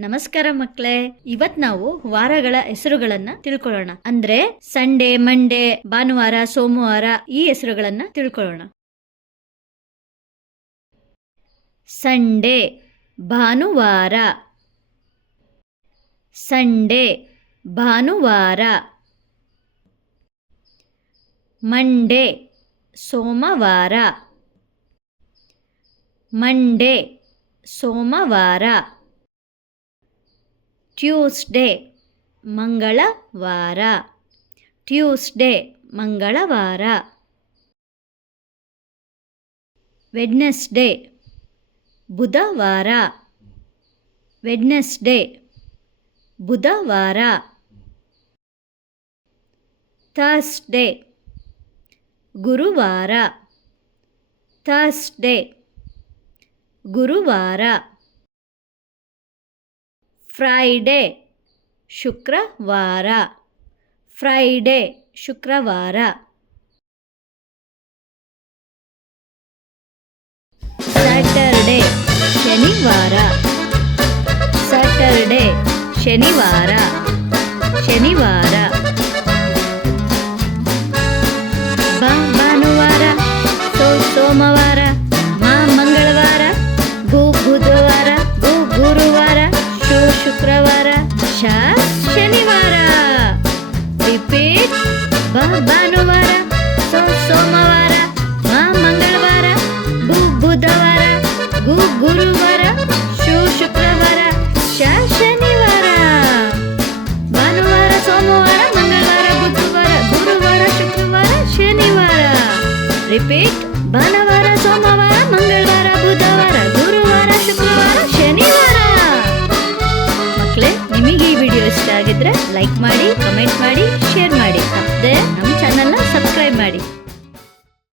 ನಮಸ್ಕಾರ ಮಕ್ಕಳೇ, ಇವತ್ ನಾವು ವಾರಗಳ ಹೆಸರುಗಳನ್ನ ತಿಳ್ಕೊಳ್ಳೋಣ. ಅಂದ್ರೆ ಸಂಡೇ, ಮಂಡೇ, ಭಾನುವಾರ, ಸೋಮವಾರ ಈ ಹೆಸರುಗಳನ್ನ ತಿಳ್ಕೊಳ್ಳೋಣ. ಸಂಡೇ ಭಾನುವಾರ, ಸಂಡೇ ಭಾನುವಾರ. ಮಂಡೇ ಸೋಮವಾರ, ಮಂಡೇ ಸೋಮವಾರ. ಟ್ಯೂಸ್ಡೇ ಮಂಗಳವಾರ, ಟ್ಯೂಸ್ಡೇ ಮಂಗಳವಾರ. ವೆಡ್ನೆಸ್ಡೇ ಬುಧವಾರ, ವೆಡ್ನೆಸ್ಡೇ ಬುಧವಾರ. ಥರ್ಸ್ಡೇ ಗುರುವಾರ, ಥರ್ಸ್ಡೇ ಗುರುವಾರ. ಫ್ರೈಡೇ ಶುಕ್ರವಾರ, ಫ್ರೈಡೇ ಶುಕ್ರವಾರ. ಸ್ಯಾಟರ್ಡೇ ಶನಿವಾರ, ಸ್ಯಾಟರ್ಡೇ ಶನಿವಾರ, ಶನಿವಾರ. ಭಾನುವಾರ, ಸೋಮವಾರ, ಮಂಗಳವಾರ, ಬುಧವಾರ, ಗುರುವಾರ, ಶುಕ್ರವಾರ, ಶನಿವಾರ. ರಿಪೀಟ್. ಭಾನುವಾರ, ಸೋಮವಾರ, ಮಂಗಳವಾರ, ಬುಧವಾರ, ಗುರುವಾರ, ಶುಕ್ರವಾರ, ಶನಿವಾರ. ಭಾನುವಾರ, ಸೋಮವಾರ, ಮಂಗಳವಾರ, ಬುಧವಾರ, ಗುರುವಾರ, ಶುಕ್ರವಾರ, ಶನಿವಾರ. ರಿಪೀಟ್. ಭಾನುವಾರ, ಸೋಮವಾರ, ಮಂಗಳವಾರ, ಬುಧವಾರ, ಗುರುವಾರ, ಶುಕ್ರವಾರ, ಶನಿವಾರ. ಮಕ್ಕಳೇ, ನಿಮಗೆ ಈ ವಿಡಿಯೋ ಇಷ್ಟ ಆಗಿದ್ರೆ ಲೈಕ್ ಮಾಡಿ, ಕಮೆಂಟ್ ಮಾಡಿ, ಶೇರ್ ಮಾಡಿ. ತಪ್ಪದೆ